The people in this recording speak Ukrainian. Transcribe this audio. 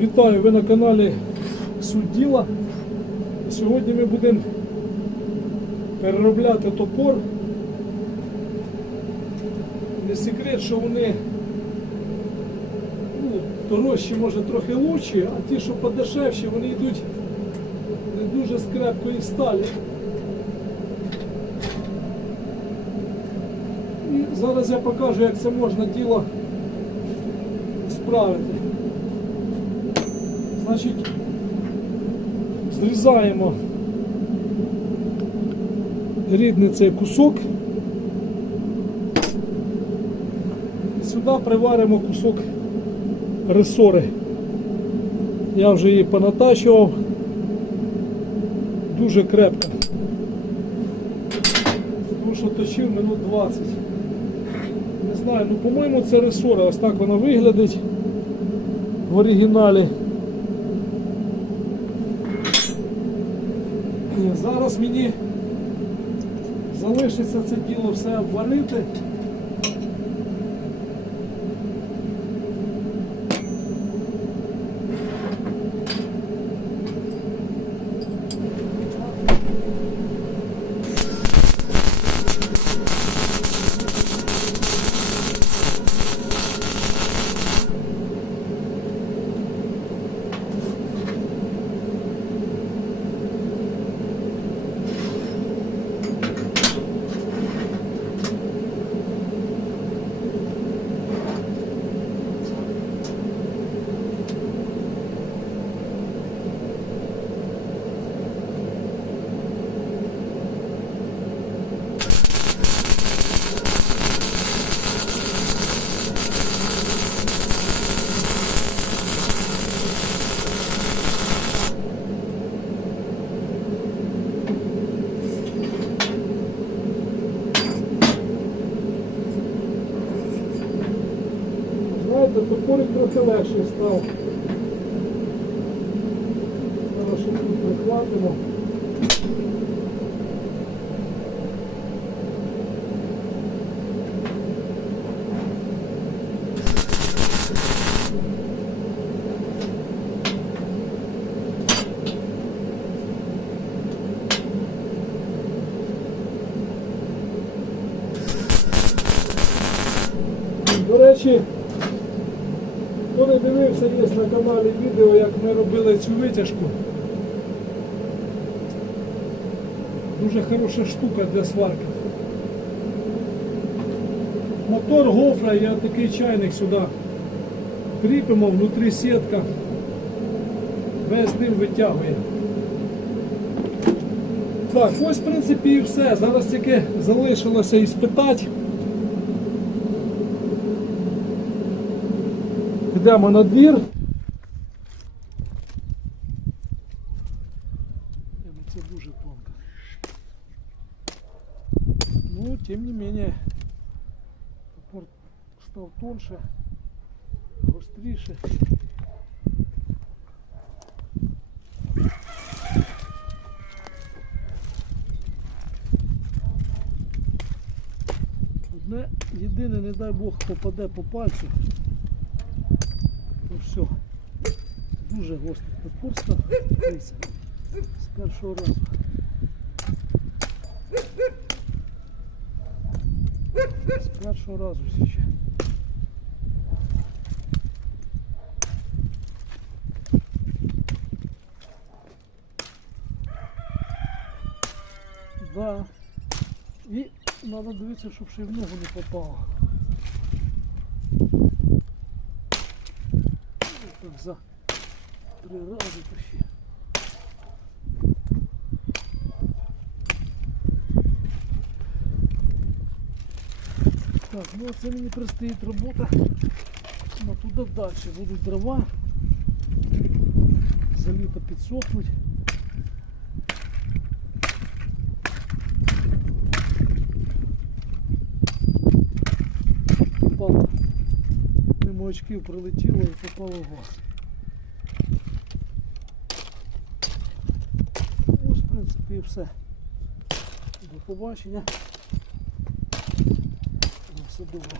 Вітаю, ви на каналі Суть діла. Сьогодні ми будемо переробляти топор. Не секрет, що вони ну, дорожчі, може трохи лучші, а ті, що подешевші, вони йдуть не дуже з крепкої сталі. І зараз я покажу, як це можна діло справити. Значить, зрізаємо рідний цей кусок. І сюди приваримо кусок ресори. Я вже її понатачував. Дуже крепко. Тому що точив минут 20. Не знаю, ну по-моєму це ресора, ось так вона виглядить в оригіналі. Зараз мені залишиться це діло все обварити. Знаєте, топорик трохи легший став. Зараз тут прихватимо. До речі, не дивився, є на каналі відео, як ми робили цю витяжку. Дуже хороша штука для сварки. Мотор гофра і такий чайник сюди кріпимо, внутрі сітка, весь дим витягує. Так, ось в принципі і все. Зараз тільки залишилося і спитати. Йдемо на двір. Це дуже тонко. Ну, тем не менее, топор став тонше, гостріше. Одне єдине, не дай Бог, попаде по пальцю. Все. Дуже гострий топор став. Дивіться, З першого разу. З першого разу ще. Да. І треба дивитися, щоб ще й в ногу не попало. Так за три рази ще. Так, ну це мені предстоїть робота. Ну туди далі будуть дрова. За літо підсохнуть. Попало. Мимо очків прилетіло і попало в вас. Ось, в принципі, і все. До побачення. На все добре.